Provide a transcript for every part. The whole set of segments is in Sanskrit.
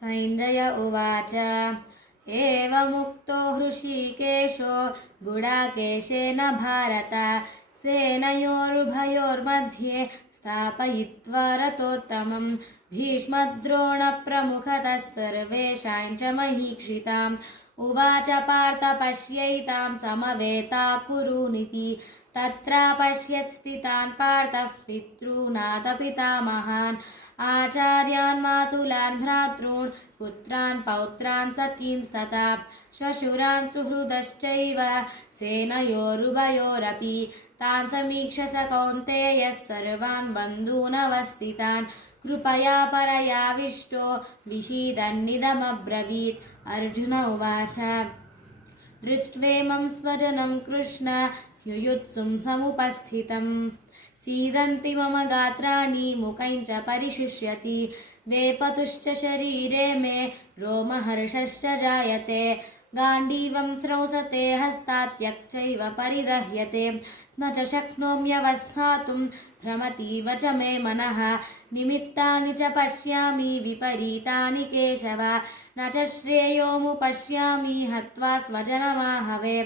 सञ्जय उवाच एवमुक्तो हृषीकेशो गुडाकेशेन भारत सेनयोरुभयोर्मध्ये स्थापयित्वा रथोत्तमम् भीष्मद्रोणप्रमुखतः सर्वेषां च महीक्षिताम् उवाच पार्थ पश्यैतां समवेता कुरूनिति तत्र पश्यत् स्थितान् पार्थः पितॄनाथ पितामहान् आचार्यान् मातुलान् भ्रातॄन् पुत्रान् पौत्रान् सखींस्तथा श्वशुरान् सुहृदश्चैव सेनयोरुभयोरपि तान् समीक्ष्य स कौन्तेयः सर्वान् बन्धूनवस्थितान् कृपया परयाविष्टो विषीदन्निदमब्रवीत् अर्जुन उवाच दृष्ट्वेमं स्वजनं कृष्ण युयुत्सुं समुपस्थितम् सीदन्ति मम गात्राणि मुखं च परिशुष्यति वेपतुश्च शरीरे मे रोमहर्षश्च जायते गाण्डीवं स्रंसते हस्तात्यक्चैव परिदह्यते न च शक्नोम्यवस्थातुं भ्रमतीव च मे मनः निमित्तानि च पश्यामि विपरीतानि केशव न च श्रेयोमुपश्यामि हत्वा स्वजनमाहवे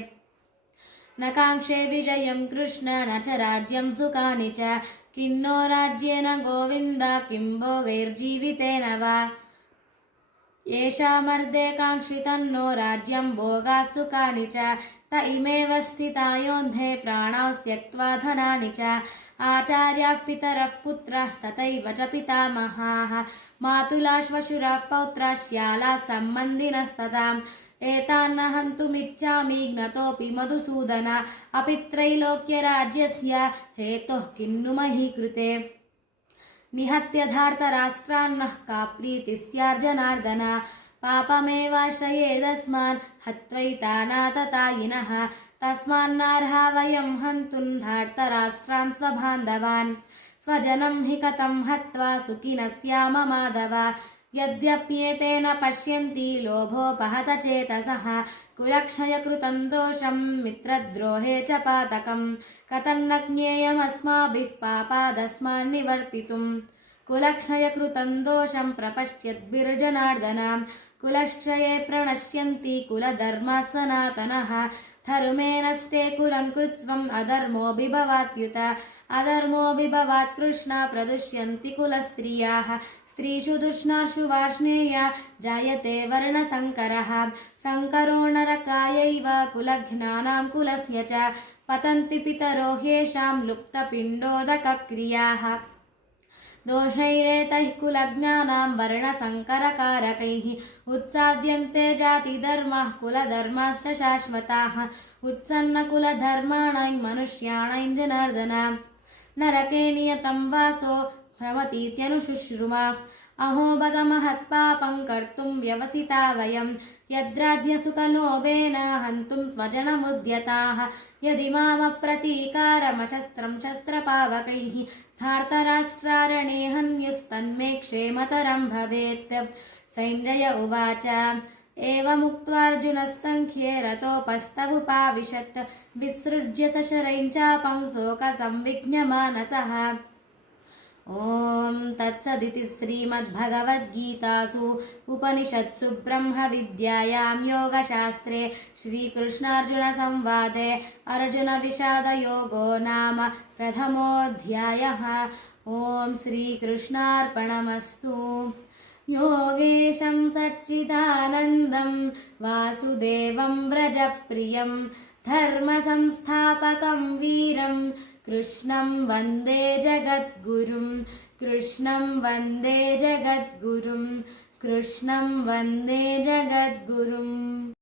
न काङ्क्षे विजयं कृष्ण न च राज्यं सुखानि च किन्नो राज्येन गोविन्द किं भोगैर्जीवितेन वा येषामर्धे काङ्क्षितन्नो राज्यं भोगाः सुखानि च त इमेव स्थिता योऽन्धे प्राणां त्यक्त्वा धनानि च आचार्याः पितरः पुत्रास्तथैव च पितामहाः मातुलाः श्वशुराः पौत्राः श्यालाः सम्बन्धिनस्तथा एतान्न हन्तुमिच्छामि ज्ञतोऽपि मधुसूदन अपि त्रैलोक्यराज्यस्य हेतुः किन्नु मही कृते निहत्य धार्तराष्ट्रान्नः का प्रीतिः स्यार्जनार्दन पापमेवाश्रयेदस्मान् हत्वैतानाततायिनः तस्मान्नार्हा वयं हन्तुं धार्तराष्ट्रान् स्वबान्धवान् स्वजनं हि कथं हत्वा सुखिनः स्याम माधव यद्यप्येतेन पश्यन्ति लोभोपहतचेतसः कुलक्षयकृतं दोषं मित्रद्रोहे च पातकं कथं न ज्ञेयमस्माभिः पापादस्मान्निवर्तितुं कुलक्षयकृतं दोषं प्रपश्यद्भिर्जनार्दन कुलक्षये प्रणश्यन्ति कुलधर्माः सनातनः धर्मे नष्टे कुलं कृत्स्वम् अधर्मोऽभिभवात्युत अधर्मोऽभिभवात् कृष्ण प्रदुष्यन्ति कुलस्त्रियाः स्त्रीषु दुष्णाषु वार्ष्णेया जायते वर्णसङ्करः सङ्करो नरकायैव कुलघ्नानां कुलस्य च पतन्ति पितरो ह्येषां लुप्तपिण्डोदकक्रियाः दोषैरेतैः कुलज्ञानां वर्णसङ्करकारकैः उत्साद्यन्ते जातिधर्माः कुलधर्माश्च शाश्वताः उत्सन्नकुलधर्माणां मनुष्याणां जनार्दन नरके नियतं वासो भ्रमतीत्यनुशुश्रुमा अहो बत महत्पापं कर्तुं व्यवसिता वयं यद्राज्यसुखलोभेन हन्तुं स्वजनमुद्यताः यदि मामप्रतीकारमशस्त्रं शस्त्रपावकैः धार्तराष्ट्रारणे हन्युस्तन्मे क्षेमतरं भवेत् सञ्जय उवाच एवमुक्त्वार्जुनः सङ्ख्ये रथोपस्तमुपाविशत् विसृज्य सशरैः चापं शोकसंविघ्नमानसः ॐ तत्सदिति श्रीमद्भगवद्गीतासु उपनिषत्सु ब्रह्मविद्यायां योगशास्त्रे श्रीकृष्णार्जुनसंवादे अर्जुनविषादयोगो नाम प्रथमोऽध्यायः ॐ श्रीकृष्णार्पणमस्तु योगेशं सच्चिदानन्दं वासुदेवं व्रजप्रियं धर्मसंस्थापकं वीरं कृष्णं वन्दे जगद्गुरुं कृष्णं वन्दे जगद्गुरुं कृष्णं वन्दे जगद्गुरुम्।